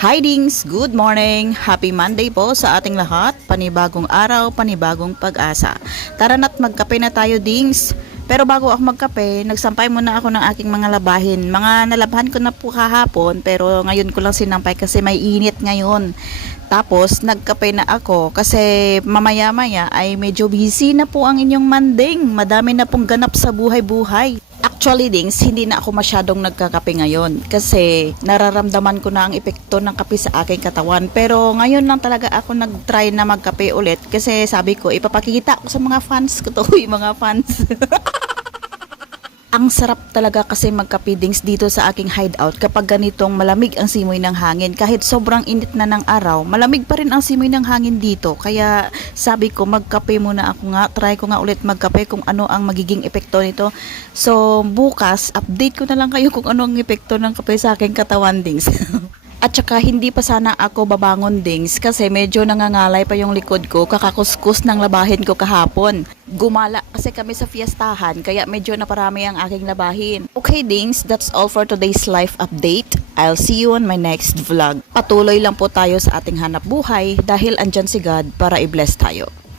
Hi Dings! Good morning! Happy Monday po sa ating lahat. Panibagong araw, panibagong pag-asa. Tara na't magkape na tayo, Dings! Pero bago ako magkape, nagsampay muna ako ng aking mga labahin. Mga nalabhan ko na po kahapon, pero ngayon ko lang sinampay kasi may init ngayon. Tapos, nagkape na ako kasi mamaya-maya ay medyo busy na po ang inyong manding. Madami na pong ganap sa buhay-buhay. Actually, Dings, hindi na ako masyadong nagkakape ngayon kasi nararamdaman ko na ang epekto ng kape sa aking katawan. Pero ngayon lang talaga ako nag-try na magkape ulit kasi sabi ko, ipapakita ko sa mga fans ko to, yung mga fans. Ang sarap talaga kasi magkape, Dings, dito sa aking hideout kapag ganitong malamig ang simoy ng hangin. Kahit sobrang init na ng araw, malamig pa rin ang simoy ng hangin dito. Kaya sabi ko, magkape muna ako nga. Try ko nga ulit magkape kung ano ang magiging epekto nito. So bukas, update ko na lang kayo kung ano ang epekto ng kape sa aking katawan, Dings. At saka hindi pa sana ako babangon, Dings, kasi medyo nangangalay pa yung likod ko kakakuskus ng labahin ko kahapon. Gumala kasi kami sa fiestahan kaya medyo naparami ang aking labahin. Okay, Dings, that's all for today's life update. I'll see you on my next vlog. Patuloy lang po tayo sa ating hanap buhay dahil andyan si God para i-bless tayo.